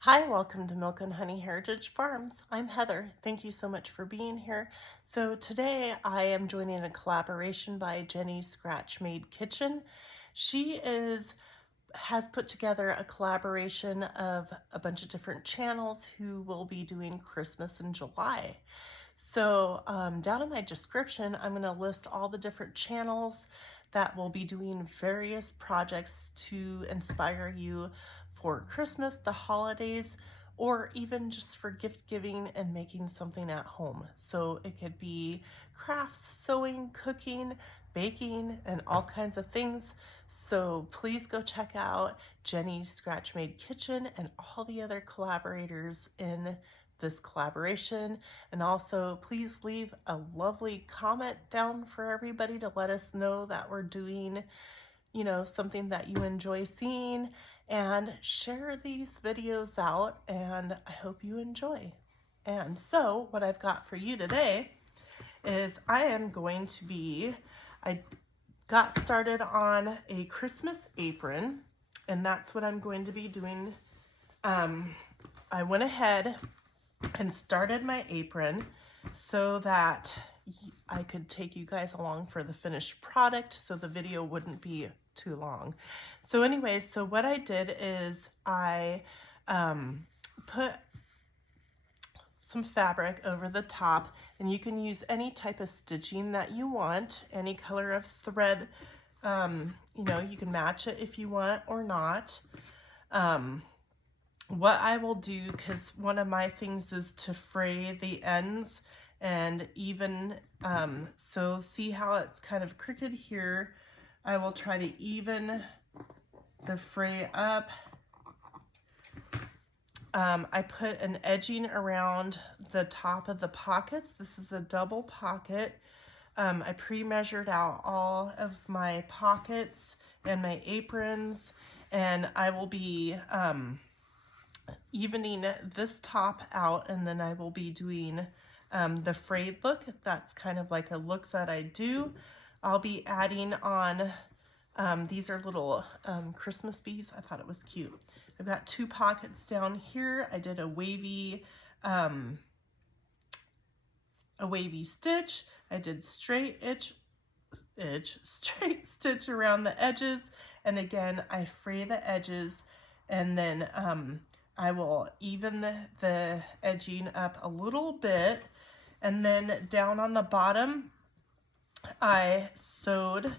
Hi, welcome to Milk and Honey Heritage Farms. I'm Heather. Thank you so much for being here. So today I am joining a collaboration by Jenny's Scratch Made Kitchen. She has put together a collaboration of a bunch of different channels who will be doing Christmas in July. So down in my description, I'm going to list all the different channels that will be doing various projects to inspire you for Christmas, the holidays, or even just for gift giving and making something at home. So it could be crafts, sewing, cooking, baking, and all kinds of things. So please go check out Jenny's Scratch Made Kitchen and all the other collaborators in this collaboration. And also please leave a lovely comment down for everybody to let us know that we're doing, something that you enjoy seeing, and share these videos out, and I hope you enjoy. And so what I've got for you today is I got started on a Christmas apron, and that's what I'm going to be doing. I went ahead and started my apron so that I could take you guys along for the finished product so the video wouldn't be too long. So anyway, so what I did is I put some fabric over the top, and you can use any type of stitching that you want, any color of thread. You can match it if you want or not. What I will do, because one of my things is to fray the ends, and even so see how it's kind of crooked here, I will try to even the fray up. I put an edging around the top of the pockets. This is a double pocket. I pre-measured out all of my pockets and my aprons, and I will be evening this top out, and then I will be doing the frayed look. That's kind of like a look that I do. I'll be adding on, these are little Christmas beads. I thought it was cute. I've got two pockets down here. I did a wavy stitch. I did straight stitch around the edges. And again, I fray the edges, and then I will even the edging up a little bit. And then down on the bottom, I sewed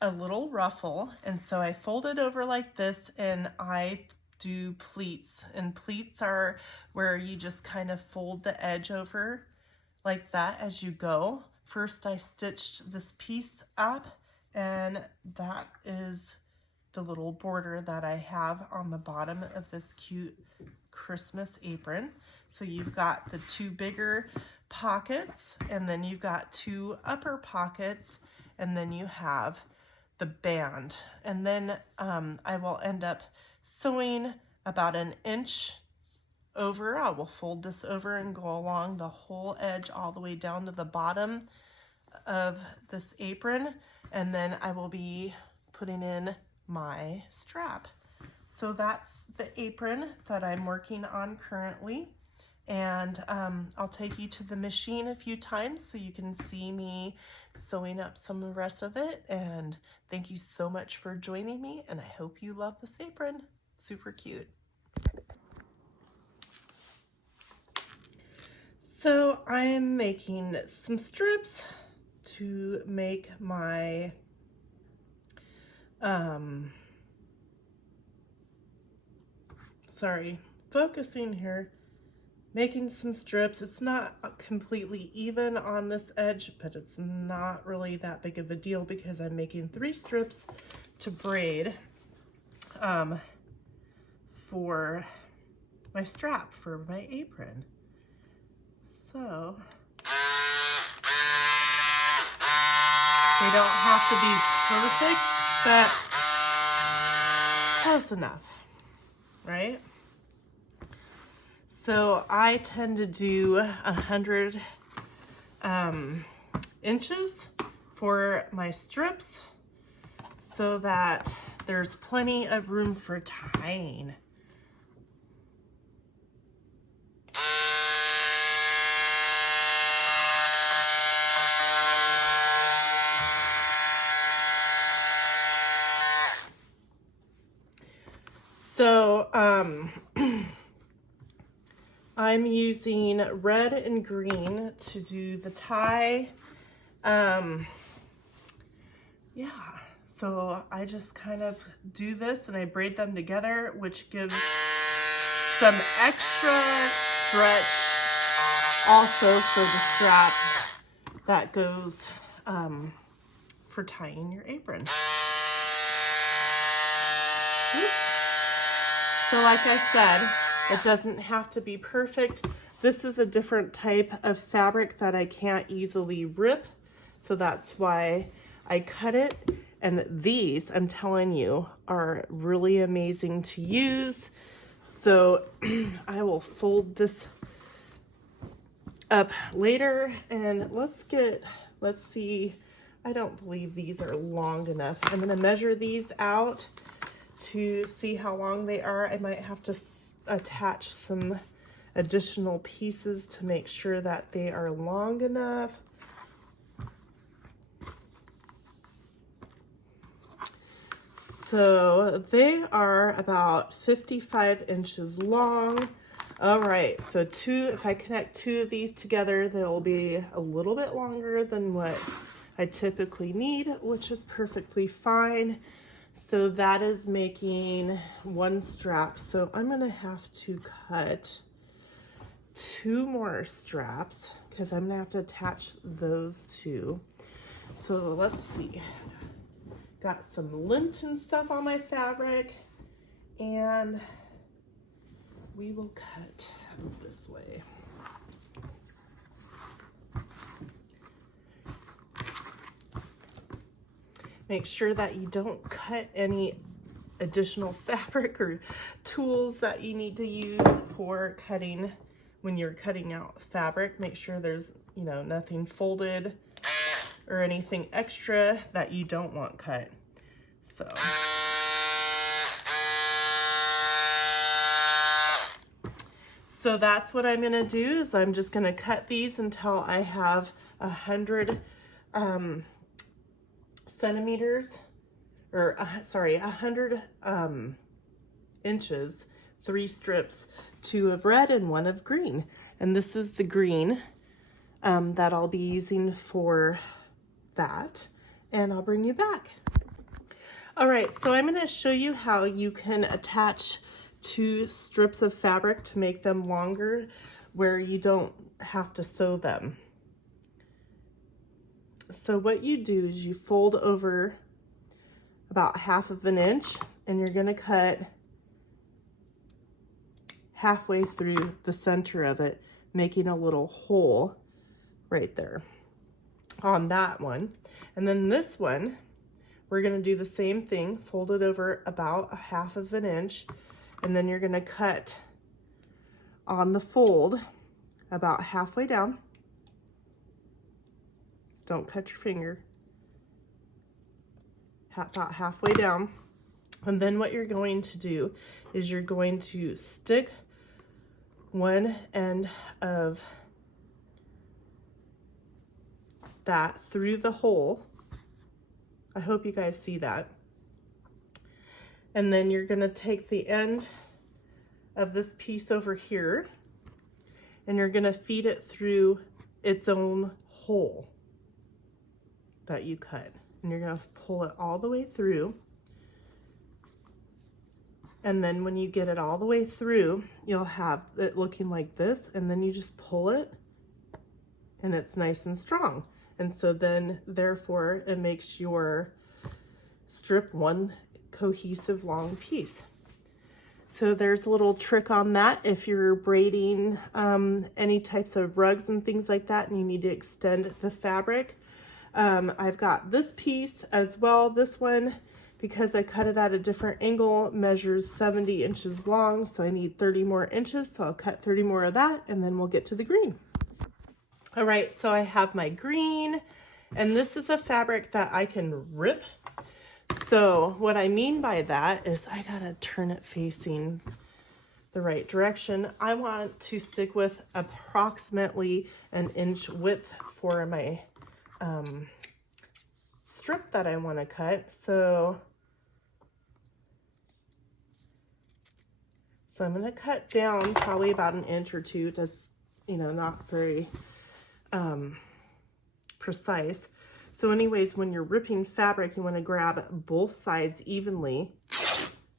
a little ruffle, and so I fold it over like this, and I do pleats. And pleats are where you just kind of fold the edge over like that as you go. First I stitched this piece up, and that is the little border that I have on the bottom of this cute Christmas apron. So you've got the two bigger pockets, and then you've got two upper pockets, and then you have the band. And then I will end up sewing about an inch over. I will fold this over and go along the whole edge all the way down to the bottom of this apron, and then I will be putting in my strap. So that's the apron that I'm working on currently, and I'll take you to the machine a few times so you can see me sewing up some of the rest of it. And thank you so much for joining me, and I hope you love this apron. Super cute. So I am making some strips to make my focusing here, making some strips. It's not completely even on this edge, but it's not really that big of a deal because I'm making 3 strips to braid for my strap for my apron. So they don't have to be perfect, but close enough, right? So I tend to do 100 inches for my strips so that there's plenty of room for tying. So I'm using red and green to do the tie. Yeah, so I just kind of do this and I braid them together, which gives some extra stretch also for the strap that goes for tying your apron. Oops. So like I said, it doesn't have to be perfect. This is a different type of fabric that I can't easily rip, so that's why I cut it. And these, I'm telling you, are really amazing to use. So I will fold up later, and let's see, I don't believe these are long enough. I'm gonna measure these out to see how long they are. I might have to attach some additional pieces to make sure that they are long enough. So they are about 55 inches long. All right, so if I connect two of these together, they'll be a little bit longer than what I typically need, which is perfectly fine. So that is making one strap. So I'm gonna have to cut two more straps because I'm gonna have to attach those two. So let's see. Got some lint and stuff on my fabric, and we will cut this way. Make sure that you don't cut any additional fabric or tools that you need to use for cutting when you're cutting out fabric. Make sure there's, nothing folded or anything extra that you don't want cut. So that's what I'm gonna do, is I'm just gonna cut these until I have 100 centimeters, or 100 inches, 3 strips, 2 of red and 1 of green. And this is the green that I'll be using for that, and I'll bring you back. All right, so I'm gonna show you how you can attach 2 strips of fabric to make them longer where you don't have to sew them. So what you do is you fold over about 1/2 inch, and you're gonna cut halfway through the center of it, making a little hole right there on that one. And then this one, we're gonna do the same thing, fold it over about 1/2 inch, and then you're gonna cut on the fold about halfway down. Don't cut your finger. About halfway down. And then what you're going to do is you're going to stick one end of that through the hole. I hope you guys see that. And then you're gonna take the end of this piece over here, and you're gonna feed it through its own hole that you cut. And you're gonna pull it all the way through. And then when you get it all the way through, you'll have it looking like this, and then you just pull it, and it's nice and strong. And so then, therefore, it makes your strip one cohesive long piece. So there's a little trick on that if you're braiding any types of rugs and things like that and you need to extend the fabric. I've got this piece as well. This one, because I cut it at a different angle, measures 70 inches long, so I need 30 more inches, so I'll cut 30 more of that, and then we'll get to the green. All right, so I have my green, and this is a fabric that I can rip. So what I mean by that is I gotta turn it facing the right direction. I want to stick with approximately an inch width for my strip that I want to cut. So I'm going to cut down probably about an inch or two, just, you know, not very precise. So anyways, when you're ripping fabric, you want to grab both sides evenly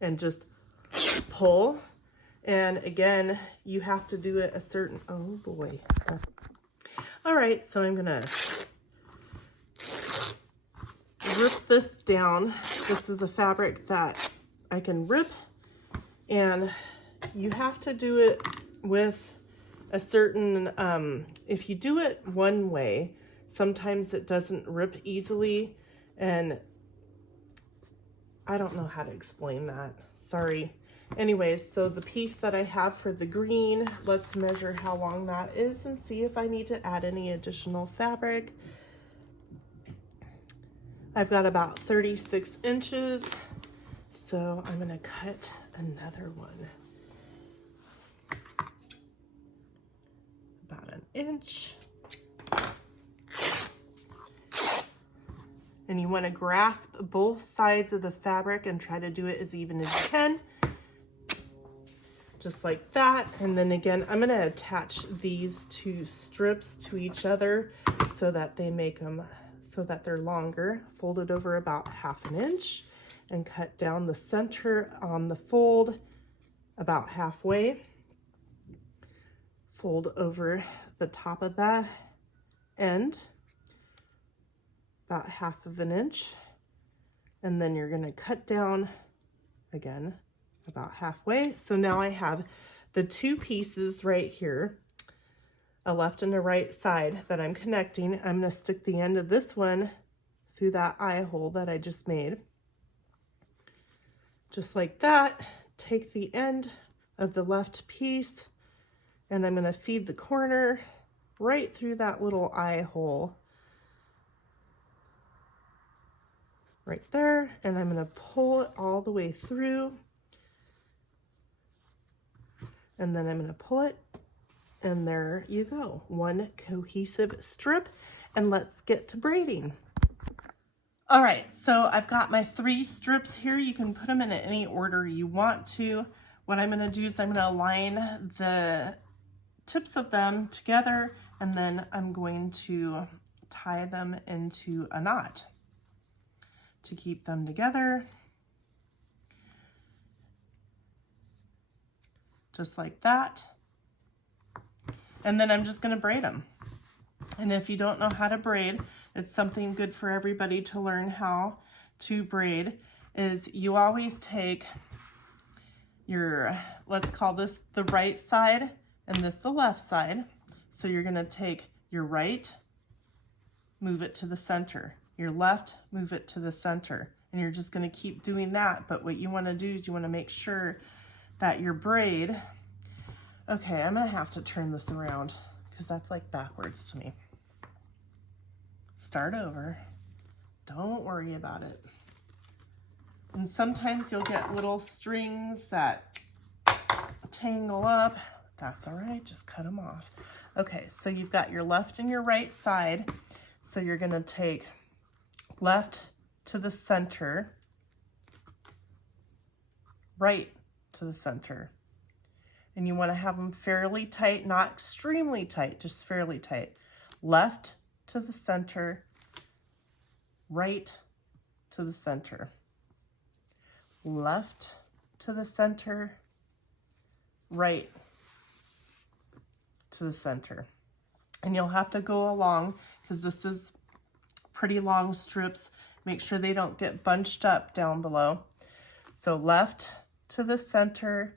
and just pull. And again, you have to do it a certain, oh boy. All right, so I'm gonna rip this down. This is a fabric that I can rip, and you have to do it with a certain, if you do it one way, sometimes it doesn't rip easily, and I don't know how to explain that, sorry. Anyways, so the piece that I have for the green, let's measure how long that is and see if I need to add any additional fabric. I've got about 36 inches, so I'm gonna cut another one. About an inch. And you wanna grasp both sides of the fabric and try to do it as even as you can. Just like that. And then again, I'm gonna attach these two strips to each other so that they make them, so that they're longer. Fold it over about 1/2 inch and cut down the center on the fold about halfway. Fold over the top of that end about 1/2 inch. And then you're gonna cut down again about halfway. So now I have the two pieces right here, a left and a right side that I'm connecting. I'm going to stick the end of this one through that eye hole that I just made. Just like that. Take the end of the left piece and I'm going to feed the corner right through that little eye hole. Right there. And I'm going to pull it all the way through. And then I'm going to pull it, and there you go. One cohesive strip, and let's get to braiding. All right, so I've got my 3 strips here. You can put them in any order you want to. What I'm going to do is I'm going to align the tips of them together, and then I'm going to tie them into a knot to keep them together. Just like that. And then I'm just going to braid them. And if you don't know how to braid, it's something good for everybody to learn how to braid, is you always take your, let's call this the right side and this the left side. So you're going to take your right, move it to the center, your left, move it to the center, and you're just going to keep doing that. But what you want to do is you want to make sure that your braid, okay, I'm gonna have to turn this around because that's like backwards to me. Start over, don't worry about it. And sometimes you'll get little strings that tangle up. That's all right, just cut them off. Okay, so you've got your left and your right side. So you're gonna take left to the center, right to the center, and you want to have them fairly tight, not extremely tight, just fairly tight. Left to the center, right to the center, left to the center, right to the center. And you'll have to go along because this is pretty long strips. Make sure they don't get bunched up down below. So left to the center,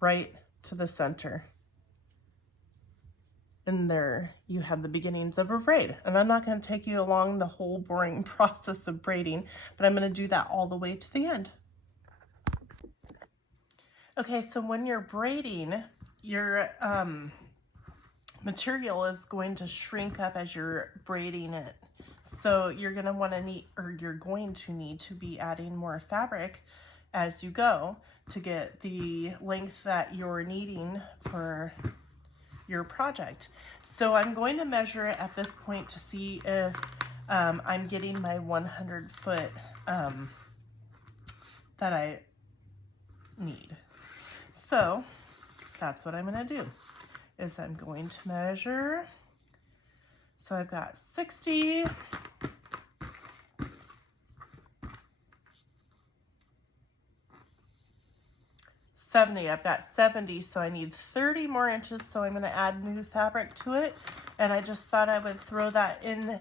right to the center. And there you have the beginnings of a braid. And I'm not going to take you along the whole boring process of braiding, but I'm going to do that all the way to the end. Okay, so when you're braiding, your material is going to shrink up as you're braiding it. So you're going to want to need, or you're going to need to be adding more fabric as you go to get the length that you're needing for your project. So I'm going to measure it at this point to see if I'm getting my 100 foot that I need. So that's what I'm going to do, is I'm going to measure. So I've got 60, 70, I've got 70, so I need 30 more inches, so I'm going to add new fabric to it. And I just thought I would throw that in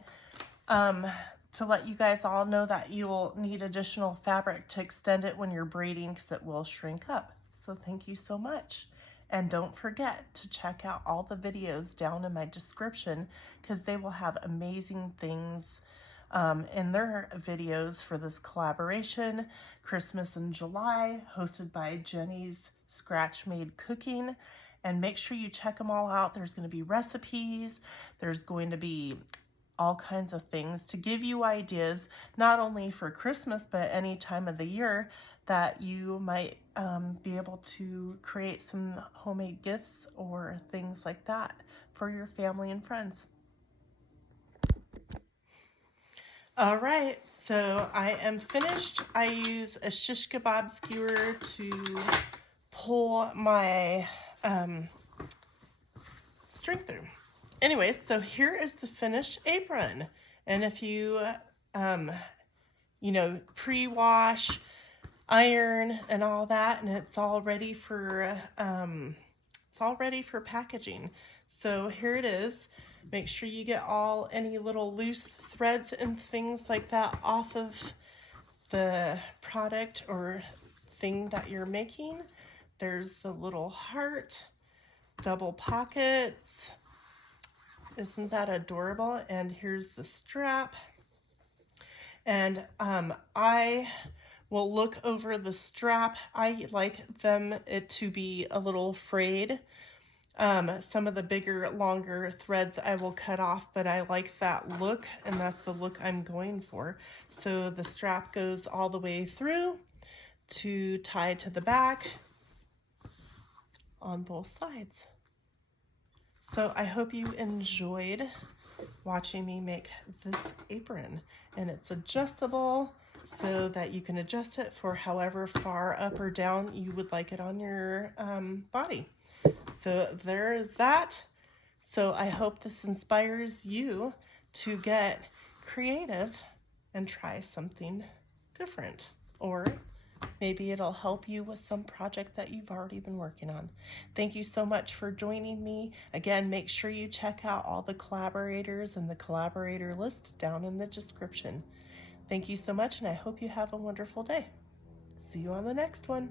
to let you guys all know that you'll need additional fabric to extend it when you're braiding, because it will shrink up. So thank you so much. And don't forget to check out all the videos down in my description, because they will have amazing things in their videos for this collaboration, Christmas in July, hosted by Jenny's Scratch Made Cooking. And make sure you check them all out. There's going to be recipes. There's going to be all kinds of things to give you ideas, not only for Christmas, but any time of the year that you might be able to create some homemade gifts or things like that for your family and friends. All right, so I am finished. I use a shish kebab skewer to pull my string through. Anyways, so here is the finished apron. And if you, you know, pre-wash, iron, and all that, and it's all ready for packaging. So here it is. Make sure you get any little loose threads and things like that off of the product or thing that you're making. There's the little heart, double pockets. Isn't that adorable? And here's the strap. And I will look over the strap. I like it to be a little frayed. Some of the bigger, longer threads I will cut off, but I like that look, and that's the look I'm going for. So the strap goes all the way through to tie to the back on both sides. So I hope you enjoyed watching me make this apron, and it's adjustable so that you can adjust it for however far up or down you would like it on your body. So there is that. So I hope this inspires you to get creative and try something different, or maybe it'll help you with some project that you've already been working on. Thank you so much for joining me. Again, make sure you check out all the collaborators and the collaborator list down in the description. Thank you so much, and I hope you have a wonderful day. See you on the next one.